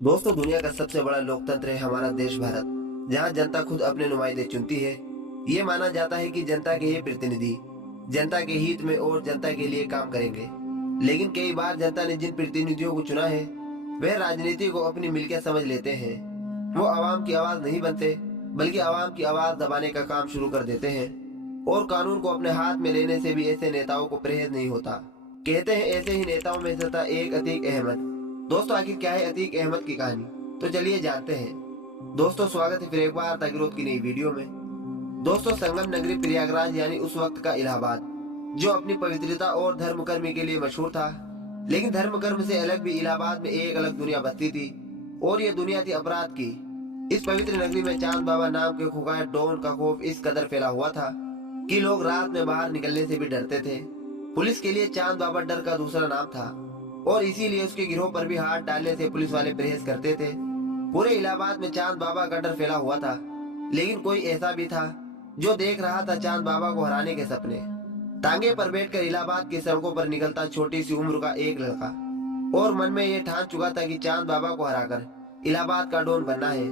दोस्तों, दुनिया का सबसे बड़ा लोकतंत्र है हमारा देश भारत, जहां जनता खुद अपने नुमाइंदे चुनती है। ये माना जाता है कि जनता के ही प्रतिनिधि जनता के हित में और जनता के लिए काम करेंगे। लेकिन कई बार जनता ने जिन प्रतिनिधियों को चुना है, वह राजनीति को अपनी मिल्कियत समझ लेते हैं। वो आवाम की आवाज नहीं बनते, बल्कि आवाम की आवाज दबाने का काम शुरू कर देते हैं। और कानून को अपने हाथ में लेने से भी ऐसे नेताओं को परहेज नहीं होता। कहते हैं ऐसे ही नेताओं में से था एक अतीक अहमद। दोस्तों, आखिर क्या है अतीक अहमद की कहानी, तो चलिए जानते हैं। दोस्तों, स्वागत है फिर एक बार तगरोत की नई वीडियो में। दोस्तों, संगम नगरी प्रयागराज यानी उस वक्त का इलाहाबाद, जो अपनी पवित्रता और धर्म कर्म के लिए मशहूर था। लेकिन धर्म कर्म से अलग भी इलाहाबाद में एक अलग दुनिया बसती थी, और ये दुनिया थी अपराध की। इस पवित्र नगरी में चांद बाबा नाम के खुगार डॉन का खौफ इस कदर फैला हुआ था कि लोग रात में बाहर निकलने से भी डरते थे। पुलिस के लिए चांद बाबा डर का दूसरा नाम था, और इसीलिए उसके गिरोह पर भी हाथ डालने से पुलिस वाले परहेज करते थे। पूरे इलाहाबाद में चांद बाबा का डर फैला हुआ था। लेकिन कोई ऐसा भी था जो देख रहा था चांद बाबा को हराने के सपने। तांगे पर बैठकर इलाहाबाद की सड़कों पर निकलता छोटी सी उम्र का एक लड़का, और मन में ये ठान चुका था कि चांद बाबा को हराकर इलाहाबाद का डॉन बनना है।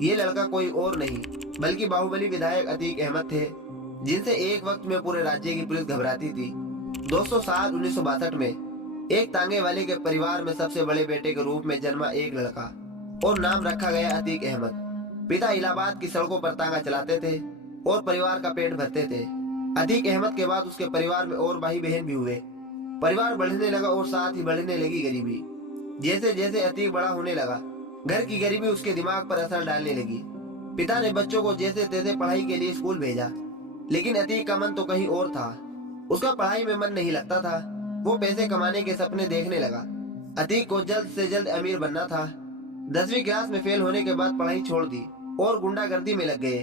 ये लड़का कोई और नहीं, बल्कि बाहुबली विधायक अतीक अहमद थे, जिनसे एक वक्त में पूरे राज्य की पुलिस घबराती थी। दोस्तों, साल 1962 में एक तांगे वाले के परिवार में सबसे बड़े बेटे के रूप में जन्मा एक लड़का, और नाम रखा गया अतीक अहमद। पिता इलाहाबाद की सड़कों पर तांगा चलाते थे और परिवार का पेट भरते थे। अतीक अहमद के बाद उसके परिवार में और भाई बहन भी हुए। परिवार बढ़ने लगा और साथ ही बढ़ने लगी गरीबी। जैसे जैसे अतीक बड़ा होने लगा, घर की गरीबी उसके दिमाग पर असर डालने लगी। पिता ने बच्चों को जैसे तैसे पढ़ाई के लिए स्कूल भेजा, लेकिन अतीक का मन तो कहीं और था। उसका पढ़ाई में मन नहीं लगता था। वो पैसे कमाने के सपने देखने लगा। अतीक को जल्द से जल्द अमीर बनना था। 10वीं क्लास में फेल होने के बाद पढ़ाई छोड़ दी और गुंडागर्दी में लग गए।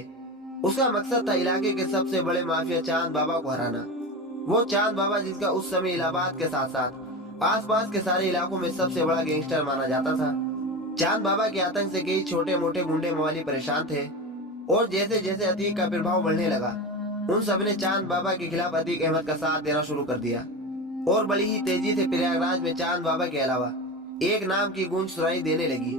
उसका मकसद था इलाके के सबसे बड़े माफिया चांद बाबा को हराना। वो चांद बाबा जिसका उस समय इलाहाबाद के साथ साथ आसपास के सारे इलाकों में सबसे बड़ा गैंगस्टर माना जाता था। चांद बाबा के आतंक से कई छोटे मोटे गुंडे मवाली परेशान थे, और जैसे जैसे अतीक का प्रभाव बढ़ने लगा, उन सब ने चांद बाबा के खिलाफ अतीक अहमद का साथ देना शुरू कर दिया। और बड़ी ही तेजी से प्रयागराज में चांद बाबा के अलावा एक नाम की गूंज सुनाई देने लगी,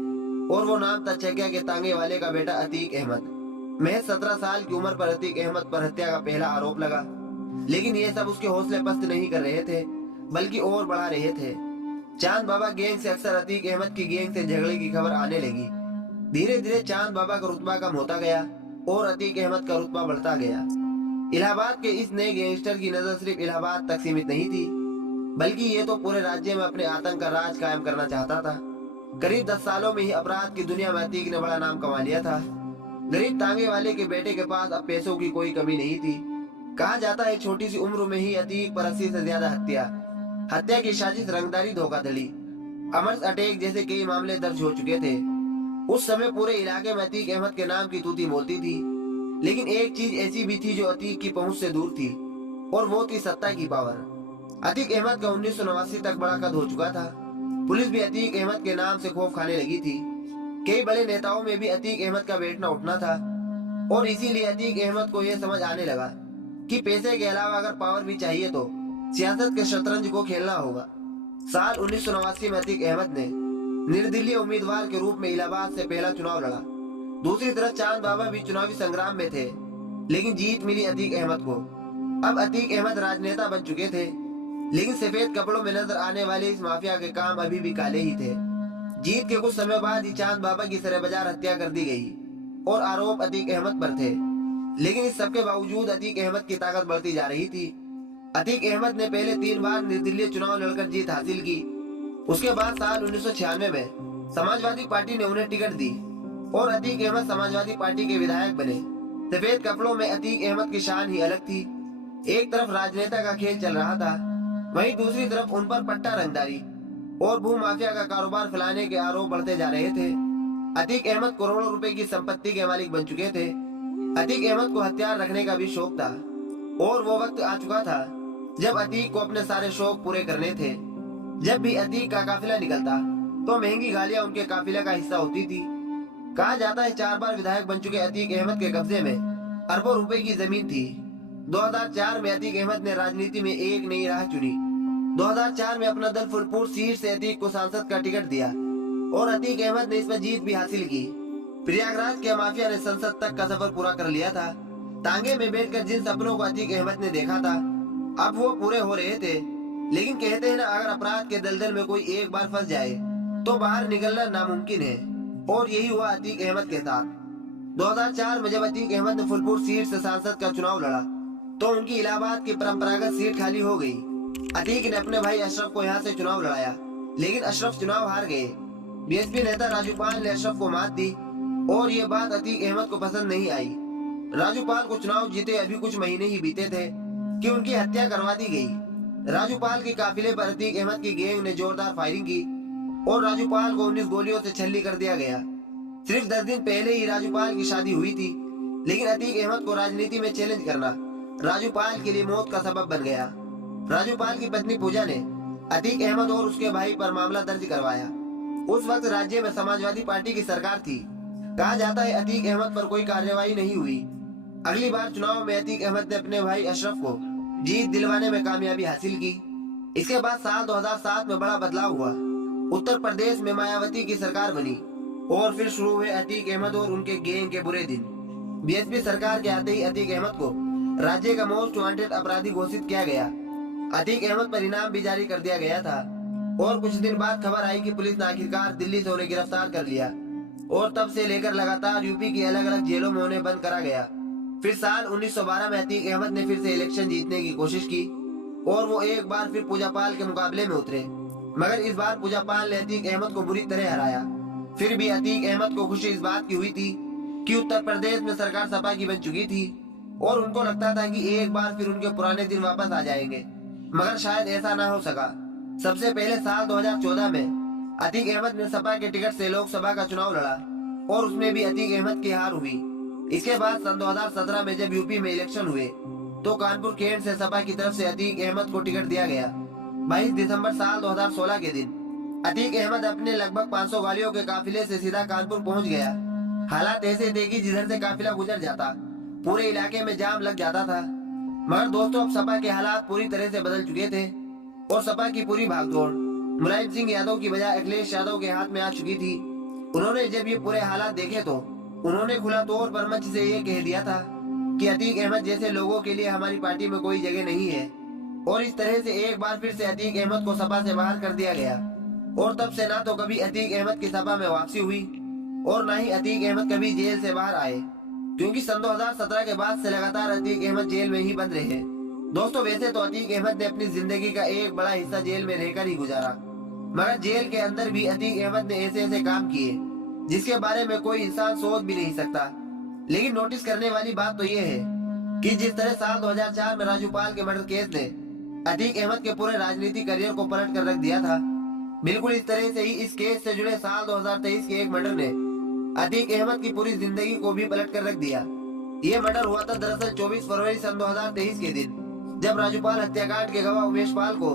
और वो नाम था चकिया के तांगे वाले का बेटा अतीक अहमद। महज 17 साल की उम्र पर अतीक अहमद पर हत्या का पहला आरोप लगा। लेकिन ये सब उसके हौसले पस्त नहीं कर रहे थे, बल्कि और बढ़ा रहे थे। चांद बाबा गैंग से अक्सर अतीक अहमद की गैंग से झगड़े की खबर आने लगी। धीरे धीरे चांद बाबा का रुतबा कम होता गया और अतीक अहमद का रुतबा बढ़ता गया। इलाहाबाद के इस नए गैंगस्टर की नजर सिर्फ इलाहाबाद तक सीमित नहीं थी, बल्कि ये तो पूरे राज्य में अपने आतंक का राज कायम करना चाहता था। करीब 10 सालों में ही अपराध की दुनिया में अतीक ने बड़ा नाम कमा लिया था। गरीब तांगे वाले के बेटे के पास अब पैसों की कोई कमी नहीं थी। कहा जाता है छोटी सी उम्र में ही अतीक पर 80 से ज्यादा हत्या की साजिश, रंगदारी, धोखाधड़ी, अमर्स अटैक जैसे कई मामले दर्ज हो चुके थे। उस समय पूरे इलाके में अतीक अहमद के नाम की तूती बोलती थी। लेकिन एक चीज ऐसी भी थी जो अतीक की पहुंच से दूर थी, और वो थी सत्ता की पावर। अतीक अहमद का 1989 तक बड़ा कद हो चुका था। पुलिस भी अतीक अहमद के नाम से खौफ खाने लगी थी। कई बड़े नेताओं में भी अतीक अहमद का बैठना उठना था, और इसीलिए अतीक अहमद को यह समझ आने लगा कि पैसे के अलावा अगर पावर भी चाहिए तो सियासत के शतरंज को खेलना होगा। साल 1989 में अतीक अहमद ने निर्दलीय उम्मीदवार के रूप में इलाहाबाद से पहला चुनाव लड़ा। दूसरी तरफ चांद बाबा भी चुनावी संग्राम में थे, लेकिन जीत मिली अतीक अहमद को। अब अतीक अहमद राजनेता बन चुके थे, लेकिन सफेद कपड़ों में नजर आने वाले इस माफिया के काम अभी भी काले ही थे। जीत के कुछ समय बाद ही चांद बाबा की सरबजार हत्या कर दी गई, और आरोप अतीक अहमद पर थे। लेकिन इस सबके बावजूद अतीक अहमद की ताकत बढ़ती जा रही थी। अतीक अहमद ने पहले 3 बार निर्दलीय चुनाव लड़कर जीत हासिल की। उसके बाद साल 1996 में समाजवादी पार्टी ने उन्हें टिकट दी, और अतीक अहमद समाजवादी पार्टी के विधायक बने। सफेद कपड़ों में अतीक अहमद की शान ही अलग थी। एक तरफ राजनेता का खेल चल रहा था, वहीं दूसरी तरफ उन पर पट्टा रंगदारी और भू माफिया का कारोबार फैलाने के आरोप बढ़ते जा रहे थे। अतीक अहमद करोड़ों रुपए की संपत्ति के मालिक बन चुके थे। अतीक अहमद को हथियार रखने का भी शौक था, और वो वक्त आ चुका था जब अतीक को अपने सारे शौक पूरे करने थे। जब भी अतीक का काफिला निकलता, तो महंगी गाड़ियां उनके काफिले का हिस्सा होती थी। कहा जाता है 4 बार विधायक बन चुके अतीक अहमद के कब्जे में अरबों रुपए की जमीन थी। 2004 में अतीक अहमद ने राजनीति में एक नई राह चुनी। 2004 में अपना दल फुलपुर सीट से अतीक को सांसद का टिकट दिया। और अतीक अहमद ने इसमें जीत भी हासिल की। प्रयागराज के माफिया ने संसद तक का सफर पूरा कर लिया था। तांगे में बैठकर जिन सपनों को अतीक अहमद ने देखा था अब वो पूरे हो रहे थे। लेकिन कहते हैं ना, अगर अपराध के दलदल में कोई एक बार फंस जाए तो बाहर निकलना नामुमकिन है, और यही हुआ अतीक अहमद के साथ। 2004 में जब अतीक अहमद ने फुलपुर सीट से सांसद का चुनाव लड़ा तो उनकी इलाहाबाद की परंपरागत सीट खाली हो गई। अतीक ने अपने भाई अशरफ को यहाँ से चुनाव लड़ाया, लेकिन अशरफ चुनाव हार गए। बीएसपी नेता राजू पाल ने अशरफ को मात दी और ये बात अतीक अहमद को पसंद नहीं आई। राजू पाल को चुनाव जीते अभी कुछ महीने ही बीते थे कि उनकी हत्या करवा दी गई। राजू पाल के काफिले पर अतीक अहमद की गैंग ने जोरदार फायरिंग की और राजू पाल को 19 गोलियों से छल्ली कर दिया गया। सिर्फ 10 दिन पहले ही राजू पाल की शादी हुई थी, लेकिन अतीक अहमद को राजनीति में चैलेंज करना राजू पाल के लिए मौत का सबब बन गया। राजू पाल की पत्नी पूजा ने अतीक अहमद और उसके भाई पर मामला दर्ज करवाया। उस वक्त राज्य में समाजवादी पार्टी की सरकार थी। कहा जाता है अतीक अहमद पर कोई कार्रवाई नहीं हुई। अगली बार चुनाव में अतीक अहमद ने अपने भाई अशरफ को जीत दिलवाने में कामयाबी हासिल की। इसके बाद साल 2007 में बड़ा बदलाव हुआ। उत्तर प्रदेश में मायावती की सरकार बनी और फिर शुरू हुए अतीक अहमद और उनके गैंग के बुरे दिन। बीएसपी सरकार के आते ही अतीक अहमद को राज्य का मोस्ट वांटेड अपराधी घोषित किया गया। अतीक अहमद पर इनाम भी जारी कर दिया गया था और कुछ दिन बाद खबर आई कि पुलिस ने आखिरकार दिल्ली से उन्हें गिरफ्तार कर लिया और तब से लेकर लगातार यूपी की अलग अलग जेलों में उन्हें बंद करा गया। फिर साल 1912 में अतीक अहमद ने फिर से इलेक्शन जीतने की कोशिश की और वो एक बार फिर पूजा पाल के मुकाबले में उतरे, मगर इस बार पूजा पाल ने अतीक अहमद को बुरी तरह हराया। फिर भी अतीक अहमद को खुशी इस बात की हुई थी कि उत्तर प्रदेश में सरकार सपा की बन चुकी थी और उनको लगता था कि एक बार फिर उनके पुराने दिन वापस आ जाएंगे, मगर शायद ऐसा ना हो सका। सबसे पहले साल 2014 में अतीक अहमद ने सपा के टिकट से लोकसभा का चुनाव लड़ा और उसमें भी अतीक अहमद की हार हुई। इसके बाद सन 2017 में जब यूपी में इलेक्शन हुए तो कानपुर कैंट से सपा की तरफ से अतीक अहमद को टिकट दिया गया। 22 दिसंबर साल 2016 के दिन अतीक अहमद अपने लगभग 500 गाड़ियों के काफिले से सीधा कानपुर पहुंच गया। हालात ऐसे थे कि जिधर से काफिला गुजर जाता पूरे इलाके में जाम लग जाता था। मगर दोस्तों, अब सपा के हालात पूरी तरह से बदल चुके थे और सपा की पूरी भागदौड़ मुलायम सिंह यादव की बजाय अखिलेश यादव के हाथ में आ चुकी थी। उन्होंने जब ये पूरे हालात देखे तो उन्होंने खुला तौर पर मंच से ये कह दिया था कि अतीक अहमद जैसे लोगों के लिए हमारी पार्टी में कोई जगह नहीं है, और इस तरह से एक बार फिर से अतीक अहमद को सपा से बाहर कर दिया गया। और तब से ना तो कभी अतीक अहमद की सपा में वापसी हुई और ना ही अतीक अहमद कभी जेल से बाहर आए, क्योंकि सन 2017 के बाद से लगातार अतीक अहमद जेल में ही बंद रहे। दोस्तों, वैसे तो अतीक अहमद ने अपनी जिंदगी का एक बड़ा हिस्सा जेल में रहकर ही गुजारा, मगर जेल के अंदर भी अतीक अहमद ने ऐसे ऐसे काम किए जिसके बारे में कोई इंसान सोच भी नहीं सकता। लेकिन नोटिस करने वाली बात तो ये है कि जिस तरह साल 2004 में राजू पाल के मर्डर केस ने अतीक अहमद के पूरे राजनीतिक करियर को पलट कर रख दिया था, बिल्कुल इस तरह से ही इस केस से जुड़े साल 2023 के एक मर्डर ने अतीक अहमद की पूरी जिंदगी को भी पलट कर रख दिया। ये मर्डर हुआ था दरअसल 24 फरवरी सन 2023 के दिन, जब राजूपाल हत्याकांड के गवाह उमेश पाल को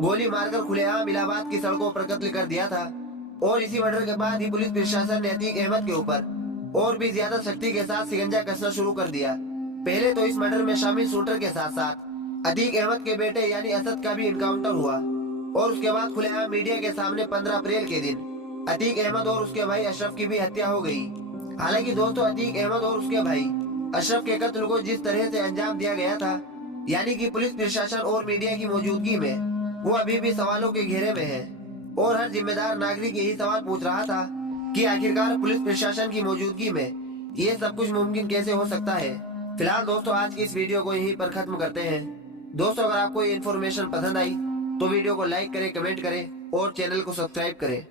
गोली मारकर खुलेआम इलाहाबाद की सड़कों पर कत्ल कर दिया था। और इसी मर्डर के बाद ही पुलिस प्रशासन ने अतीक अहमद के ऊपर और भी ज्यादा सख्ती के साथ शिकंजा कसना शुरू कर दिया। पहले तो इस मर्डर में शामिल शूटर के साथ साथ अतीक अहमद के बेटे यानी असद का भी इनकाउंटर हुआ और उसके बाद खुलेआम मीडिया के सामने 15 अप्रैल के दिन अतीक अहमद और उसके भाई अशरफ की भी हत्या हो गई। हालांकि दोस्तों, अतीक अहमद और उसके भाई अशरफ के कत्ल को जिस तरह से अंजाम दिया गया था, यानी कि पुलिस प्रशासन और मीडिया की मौजूदगी में, वो अभी भी सवालों के घेरे में है। और हर जिम्मेदार नागरिक यही सवाल पूछ रहा था कि आखिरकार पुलिस प्रशासन की मौजूदगी में ये सब कुछ मुमकिन कैसे हो सकता है। फिलहाल दोस्तों, आज की इस वीडियो को यहीं पर खत्म करते हैं। दोस्तों, अगर आपको ये इन्फॉर्मेशन पसंद आई तो वीडियो को लाइक करें, कमेंट करें और चैनल को सब्सक्राइब करें।